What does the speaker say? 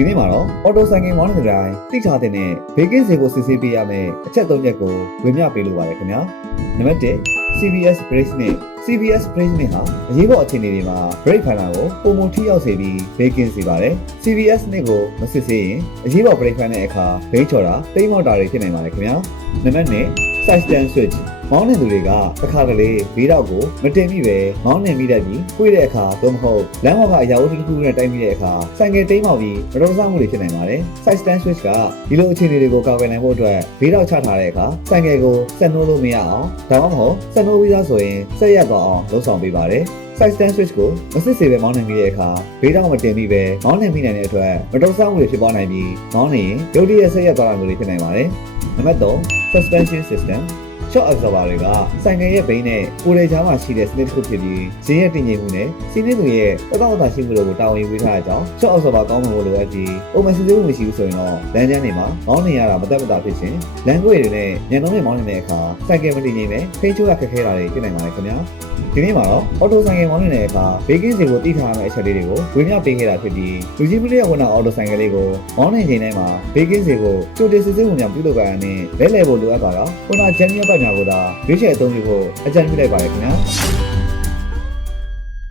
ဒီနေ့မှာတော့ auto cycling မောင်းနေတဲ့တိုင်းသိချတဲ့နဲ့ဘေးကင်းစေကိုစစ်ဆေးပေးရမယ်အချက်၃ချက်ကိုဝေမျှပေးလိုပါတယ်ခင်ဗျာနံပါတ်1 CBS brake နဲ့ CBS brake နဲ့ဟာအရေးပေါ်အခြေအနေတွေမှာ brake panel ကိုပုံမထိရောက်စေပြီးဘေးကင်းစေပါတယ် CBS နဲ့ကိုမစစ်ဆေးရင်အရေးပေါ် brake panel တဲ့အခါဘိန်းချော်တာတိမ်မော့တာတွေဖြစ်နိုင်ပါတယ်ခင်ဗျာနံပါတ်2 side stand switch မောင်းနေသူတွေကတစ်ခါတလေဘေးတော့ကိုမတင်မိပဲမောင်းနေမိတတ်ပြီးခွေးတဲ့အခါသို့မဟုတ်လမ်းပေါ်ကအရာဝတ္ထုတစ်ခုခုနဲ့တိုက်မိတဲ့အခါဆိုင်ကယ်တိမ်းမောက်ပြီးမတော်တဆမှုတွေဖြစ်နိုင်ပါတယ်။ side stand switch ကဒီလိုအခြေအနေတွေကိုကာကွယ်နိုင်ဖို့အတွက်ဘေးတော့ချထားတဲ့အခါဆိုင်ကယ်ကိုဆက်နှိုးလို့မရအောင်ဒါမှမဟုတ်ဆက်နှိုးပြီးသားဆိုရင်ဆက်ရက်သွားအောင်လုပ်ဆောင်ပေးပါတယ်။ side stand switch ကိုမစစ်စေပဲမောင်းနေမိတဲ့အခါဘေးတော့မတင်မိပဲမောင်းနေမိနိုင်တဲ့အတွက်မတော်တဆမှုတွေဖြစ်ပွားနိုင်ပြီးမောင်းနေရင်ရုတ်တရက်ဆက်ရက်သွားတာမျိုးတွေဖြစ်နိုင်ပါတယ်။နံပါတ်3 suspension system short absorber တွေကဆိုင်ငယ်ရဲ့ဘိန်းနဲ့ကိုယ်ရေချားမှာရှိတဲ့စနစ်တစ်ခုဖြစ်ပြီးဈေးရဲ့တည်ငြိမ်မှုနဲ့စီးနှင်းသူရဲ့တောက်တောက်တာရှိမှုတို့ကိုတာဝန်ယူပေးထားတဲ့အကြောင်း short absorber ကောင်းမွန်ဖို့လိုအပ်ပြီးပုံမှန်စီးဆင်းမှုမရှိဘူးဆိုရင်တော့လမ်းကျန်းတွေမှာမောင်းနေရတာမတက်မတာဖြစ်ခြင်းလမ်းကွေတွေနဲ့ညံနှုံးနဲ့မောင်းနေတဲ့အခါဆိုင်ကယ်မတည်ငြိမ်ပဲဖိချိုးရခက်ခဲတာတွေဖြစ်နိုင်ပါတယ်ခင်ဗျာ ဒီနေ့မှာတော့ auto ဆိုင်ကယ်မောင်းနေတဲ့အခါဘေးကင်းစီကိုတိထားရမယ့်အချက်လေးတွေကိုဝေမျှပေးခဲ့တာဖြစ်ပြီးလူကြီးမလေးရဲ့ဝန်ဆောင် auto ဆိုင်ကယ်လေးကိုမောင်းနေချိန်တိုင်းမှာဘေးကင်းစီကိုကြိုတင်စစ်ဆေးမှုများပြုလုပ်ကြရတဲ့လဲလှယ်ဖို့လိုအပ်ပါတော့ခုနဂျန်နီယာပတ်များကိုသာရွေးချယ်အသုံးပြုဖို့အကြံပြုလိုက်ပါတယ်ခင်ဗျာ